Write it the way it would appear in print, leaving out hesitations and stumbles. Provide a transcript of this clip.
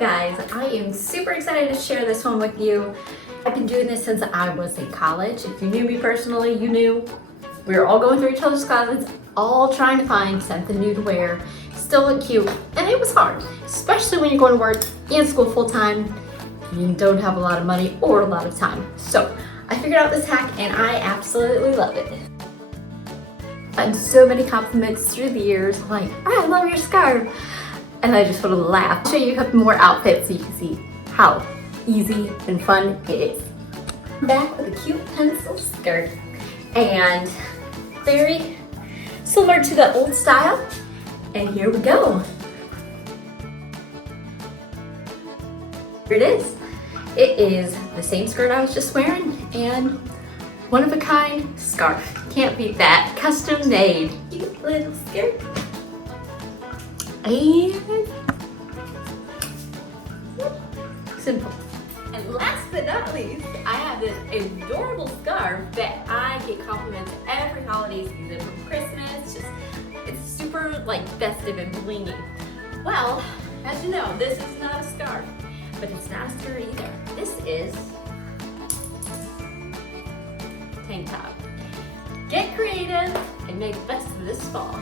guys, I am super excited to share this one with you. I've been doing this since I was in college. If you knew me personally, you knew we were all going through each other's closets, all trying to find something new to wear, still look cute, and it was hard, especially when you're going to work and school full-time. You don't have a lot of money or a lot of time. So I figured out this hack and I absolutely love it. I've gotten so many compliments through the years, like, I love your scarf. And I just want to laugh. I'll show you a couple more outfits so you can see how easy and fun it is. I'm back with a cute pencil skirt and very similar to the old style. And here we go. Here it is. It is the same skirt I was just wearing and one of a kind scarf. Can't beat that. Custom made. Cute little skirt. And simple. And last but not least, I have this adorable scarf that I get compliments every holiday season, from Christmas. It's super like festive and blingy. Well, as you know, this is not a scarf, but it's not a skirt either. This is tank top. Get creative and make the best of this fall.